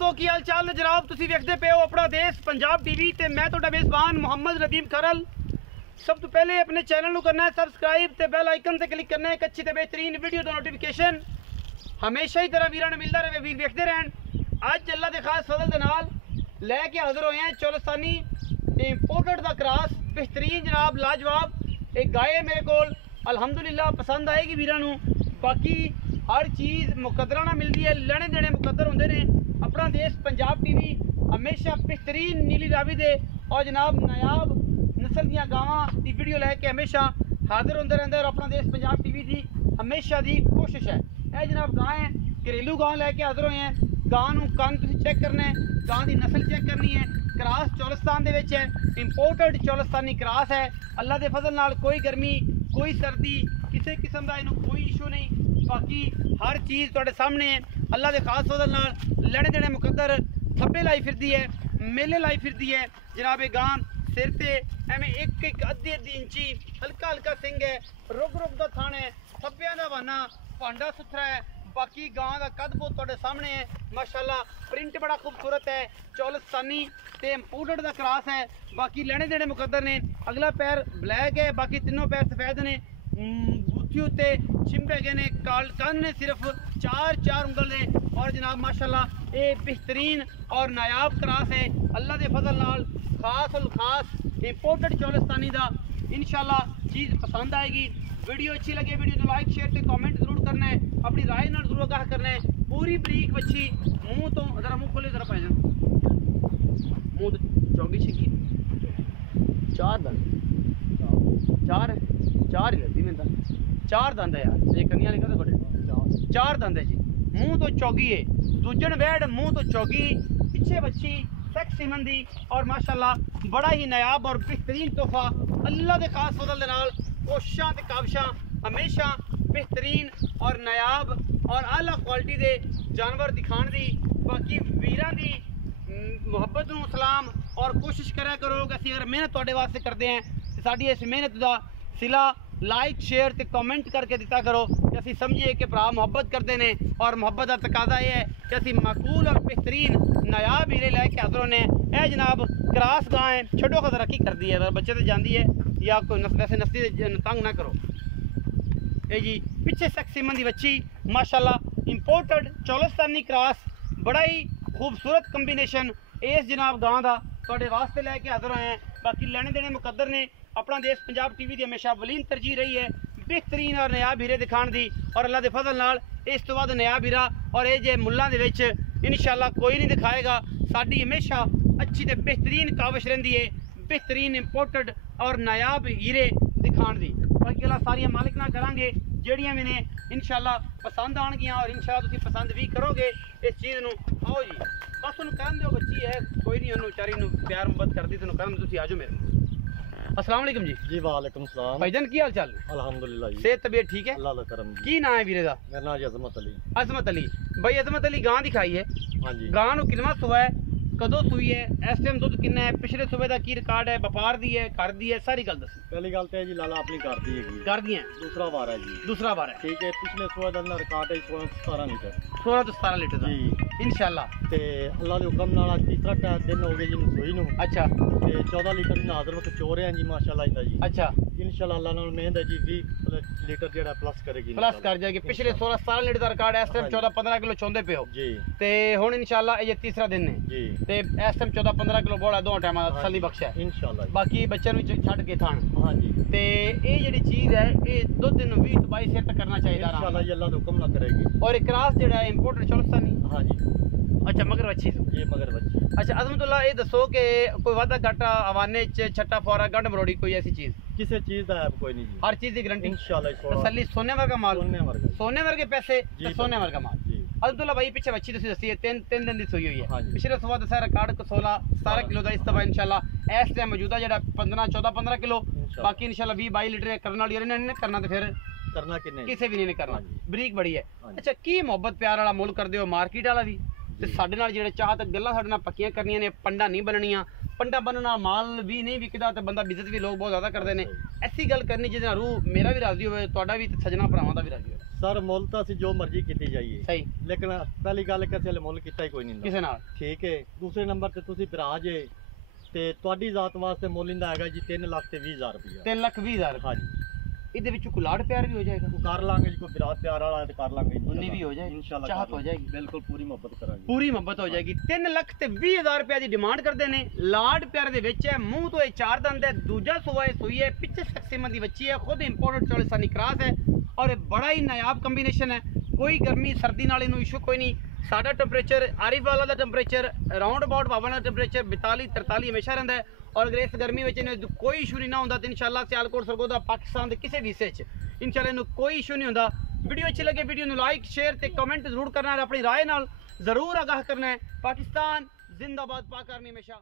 दोस्तों की हाल चाल जनाब तुसी वेखदे पे हो अपना देश पंजाब टीवी ते मैं तुहाडा मेज़बान मोहम्मद नदीम खरल। सब तो पहले अपने चैनल को करना है सबसक्राइब ते बेल आइकन से क्लिक करना है एक अच्छी ते बेहतरीन वीडियो दा नोटिफिकेशन हमेशा ही तरह वीरां मिलता रहे वीर वेखदे रहन। अज अल्लाह दे खास फजल दे नाल लैके हाजिर होए हैं चौलस्तानी इंपोर्टेड दा क्रॉस बेहतरीन जनाब लाजवाब एक गाय है मेरे कोल अलहमदुलिल्लाह पसंद आएगी वीरां नूं। बाकी हर चीज़ मुकद्दरा ना मिलती है लेने देने मुकद्दर होंदे ने। अपना देश पंजाब टीवी हमेशा बेहतरीन नीली रावी दे और जनाब नायाब नस्ल दियां गावां दी वीडियो लैके हमेशा हाजिर होंदे रहंदे और अपना देश पंजाब टीवी दी हमेशा दी कोशिश है। यह जनाब गां है घरेलू गां लैके हाजिर होए हैं। गां नूं कंन तुसीं चेक करना है, गां दी नस्ल चेक करनी है। क्रॉस चौलस्तान दे विच है, इंपोर्टेड चौलस्तानी क्रॉस है। अल्लाह दे फजल नाल कोई गर्मी कोई सर्दी किसी किस्म का इनू कोई इशू नहीं। बाकी हर चीज़ तुहाडे सामने है। अल्लाह दे खास फजल नाल लेने देने मुकद्दर थब्बे लाई फिरदी है, मेले लाई फिरदी है जनाब। गां सिर ते एवें एक एक अद्धी अद्धी इंची हल्का हल्का सिंग है, रुग रुग दा थान है, थब्बियां दा वाना भांडा सुथरा है। बाकी गां का कद बहुत तुहाडे सामने है माशाल्लाह। प्रिंट बड़ा खूबसूरत है, चौलस्तानी ते इंपोर्टेड दा क्रॉस है। बाकी लेने देने मुकद्दर ने। अगला पैर ब्लैक है, बाकी तीनों पैर सफेद ने। बूथी उत्ते चिंबे गए ने, कान ने सिर्फ चार उंगल ने। और जनाब माशाल्लाह ये बेहतरीन और नायाब क्रॉस है। अल्लाह दे फजल नाल खास उल खास इंपोर्टेड चौलस्तानी दा इंशाल्लाह चीज़ पसंद आएगी। वीडियो अच्छी लगे वीडियो को लाइक शेयर ते कमेंट जरूर करना है, अपनी राय नाल जरूर आगाह करना है। पूरी बरीक बच्ची मुँह तो जरा मुँह खोले जरा पाए मुँह तो चौगी छिकी चार ही लगती मैं चार दंद है यार। ये कन्या लिखा तो चार दंद है जी। मुँह तो चौगी है, दूजन बैड मुँह तो चौगी, पीछे बच्ची सेक्स सीमन दी और माशाल्लाह बड़ा ही नायाब और बेहतरीन तोहफा अल्लाह के खास फजल दे नाल। कोशिशां ते काविशां हमेशा बेहतरीन और नायाब और आला क्वालिटी दे जानवर दिखाण दी। बाकी वीरां दी मुहब्बत नूं सलाम और कोशिश करा करो कि असीं अगर मेहनत तुहाडे वास्ते करते हैं तो साडी इस मेहनत दा सिला लाइक शेयर ते कमेंट करके दिता करो कि असीं समझिए कि भरा मुहब्बत करते हैं। और मुहब्बत का तकाजा यह है कि असीं माकूल और बेहतरीन नायाब हीरे लैके हाजिर होने। यह जनाब क्रॉस गां है, छड्डो खतरा की करती है अगर बच्चे तो जाती है या कोई वैसे नस्ती तंग ना करो। ये जी पीछे सेक्स सीमन की बच्ची माशाल्लाह इंपोर्टेड चौलस्तानी क्रॉस बड़ा ही खूबसूरत कंबीनेशन इस जनाब गां का तुहाडे वास्ते लैके हाजिर होए हैं। बाकी लेने देने मुकद्दर ने। अपना देश पंजाब टीवी की हमेशा वलीन तरजीह रही है बेहतरीन और नायाब हीरे दिखाण दी। और अल्लाह के फजल नाल इस तो बाद नायाब हीरा और ये जे मुल्लां दे विच इंशाल्लाह कोई नहीं दिखाएगा। साडी हमेशा अच्छी ते बेहतरीन काविश रहिंदी है बेहतरीन इंपोर्टेड और नायाब हीरे दिखाण दी। बाकी अल्लाह सारियां मालिक ना करांगे ਜਿਹੜੀਆਂ भी ने इंशाल्लाह पसंद आउणगियां और इंशाल्लाह तुसीं पसंद भी करोगे इस चीज़ नूं। आओ जी बस उन्होंने कहन दो बच्ची है कोई नहीं उन्होंने बेचारी नूं प्यार मुहब्बत करदी तो कहन तुसीं आ जाओ मेरे। अस्सलाम वालेकुम जी। जी वालेकुम सलाम भाईजान की हाल चाल? अल्हम्दुलिल्लाह जी। सेहत तबीयत ठीक है? अल्लाह दा करम जी। की नाम है वीरे दा? मेरा नाम जी अजमत अली। अजमत अली भाई अजमत अली गां दिखाई है। हाँ जी। गां नूं किनवा सुआ है, कदों सुई है, इस टाइम दुध कितना है, पिछले सुबह का की रिकॉर्ड है, व्यापार दी है घर दी है, सारी गल दस। पहली गल तो है जी लाला अपनी कर दी है कर दी है। दूसरा बार है जी। दूसरा बार है ठीक है। पिछले सुबह का रिकॉर्ड है 16-17 लीटर 16 तो 17 लीटर जी इंशाल्लाह। ते अल्लाह के हुक्म नाल तीसरा दिन हो गया जी रसोई नूं। अच्छा ते 14 लीटर दी हाजिर वक्त चोर है जी माशाल्लाह इंदा जी। अच्छा इंशाल्लाह अल्लाह नाल मेहनत है जी 20 लीटर जेड़ा प्लस करेगी प्लस कर जाएगी। पिछले 16-17 लीटर का रिकॉर्ड है, इस टाइम 14-15 किलो चोंदे पे हो जी। ते हुण इंशाल्लाह ये तीसरा दिन है जी ते इस टाइम 14-15 किलो बोड़ा दो टाइम तसल्ली बख्श है इंशाल्लाह। बाकी बच्चे नूं छड्ड के थान। हाँ जी। ते ये जेहड़ी चीज़ है ये दुध नूं 20-22 सिर तक करना चाहिए इंशाल्लाह ये अल्लाह के हुक्म ना करेगी। और एक क्रॉस जेड़ा है इंपोर्टेड चौलस्तानी। हाँ जी। अच्छा मगर अच्छी ये मगर बच्ची। अच्छा अजमतुल्लाह ये दसो कि कोई वादा घाटा हवाने च छट्टा फौरा गंढ मरोड़ी कोई ऐसी चीज़ किसी चीज का ऐप कोई नहीं जी। हर चीज़ की गारंटी इंशाल्लाह तसल्ली सोने वर्गा माल सोने वर्गे पैसे जी, सोने वर्गा माल जी। अब्दुल्ला भाई पीछे बच्ची तुसी दसी है तीन दिन दी सोई हुई है। हाँ जी। पिछले सुबह दसा रिकॉर्ड को 16-17 किलो का इस दफा इंशाल्लाह इस टाइम मौजूदा जेड़ा 14-15 किलो बाकी इंशाल्लाह 20-22 लीटर करने वाली इन्होंने करना तो फिर करना कि नहीं किसी भी नहीं करना। हाँ जी। बरीक बड़ी है। हाँ जी। अच्छा की मुहब्बत प्यार वाला मुल कर दो मार्केट वाला भी ते साडे नाल जेड़े चाहत गल्लां साडे नाल पक्कियां करनियां ने पंडा नहीं बननियां पंडा बनने नाल माल भी नहीं विकदा ते बंदा बिजत भी लोग बहुत ज़्यादा करते हैं। ऐसी गल करनी जिहदे नाल रूह मेरा भी राजी होवे तुहाडा भी ते सजना भरावां दा भी राजी होवे। ਸਰ ਮੁੱਲ ਤਾਂ ਅਸੀਂ ਜੋ ਮਰਜ਼ੀ ਕੀਤੀ ਜਾਈਏ ਸਹੀ ਲੇਕਿਨ ਪਹਿਲੀ ਗੱਲ ਕਿ ਅਸੀਂ ਮੁੱਲ ਕੀਤਾ ਹੀ ਕੋਈ ਨਹੀਂ ਕਿਸੇ ਨਾਲ ਠੀਕ ਹੈ। ਦੂਸਰੇ ਨੰਬਰ ਤੇ ਤੁਸੀਂ ਭਰਾ ਜੇ ਤੇ ਤੁਹਾਡੀ ਜ਼ਾਤ ਵਾਸਤੇ ਮੁੱਲ ਇਹਦਾ ਹੈਗਾ ਜੀ 3,20,000 ਰੁਪਇਆ 3,20,000 ਹਾਂਜੀ। ਇਹਦੇ ਵਿੱਚ ਕੋਈ ਲਾੜ ਪਿਆਰ ਵੀ ਹੋ ਜਾਏਗਾ, ਉਹ ਕਰ ਲਾਂਗੇ ਜੀ, ਕੋਈ ਵਿਰਾਟ ਪਿਆਰ ਵਾਲਾ ਤੇ ਕਰ ਲਾਂਗੇ ਉਨੀ ਵੀ ਹੋ ਜਾਏਗੀ, ਇਨਸ਼ਾਅੱਲਾ ਚਾਹਤ ਹੋ ਜਾਏਗੀ, ਬਿਲਕੁਲ ਪੂਰੀ ਮੁਹੱਬਤ ਕਰਾਂਗੇ, ਪੂਰੀ ਮੁਹੱਬਤ ਹੋ ਜਾਏਗੀ। 3,20,000 ਰੁਪਏ ਦੀ ਡਿਮਾਂਡ ਕਰਦੇ ਨੇ। ਲਾੜ ਪਿਆਰ ਦੇ ਵਿੱਚ ਹੈ, ਮੂੰਹ ਤੋਂ ਇਹ 4 ਦੰਦ ਹੈ, ਦੂਜਾ ਸੂਆ ਇਹ ਸੂਈ ਹੈ, ਪਿੱਛੇ ਸਕਸੀਮਤ ਦੀ ਬੱਚੀ ਹੈ, ਖੁਦ ਇੰਪੋਰਟਡ ਚੋਲਿਸਤਾਨੀ क्रास है और बड़ा ही नायाब ਕੰਬੀਨੇਸ਼ਨ है। कोई गर्मी सर्दी नाल इनू इशू कोई नहीं। साडा टैंपरेचर आरिफ वाला दा टैंपरेचर राउंड अबाउट बावन का टैंपरेचर 42-43 हमेशा रहता है और अगर इस गर्मी में कोई इशू नहीं ना होता तो इंशाल्लाह सियालकोट सरगोदा पाकिस्तान के किसी भी हिस्से इंशाल्लाह इनू कोई इशू नहीं होता। वीडियो अच्छी लगे वीडियो लाइक शेयर ते कमेंट जरूर करना है, अपनी राय नाल जरूर आगाह करना है। पाकिस्तान जिंदाबाद, पाक आर्मी हमेशा।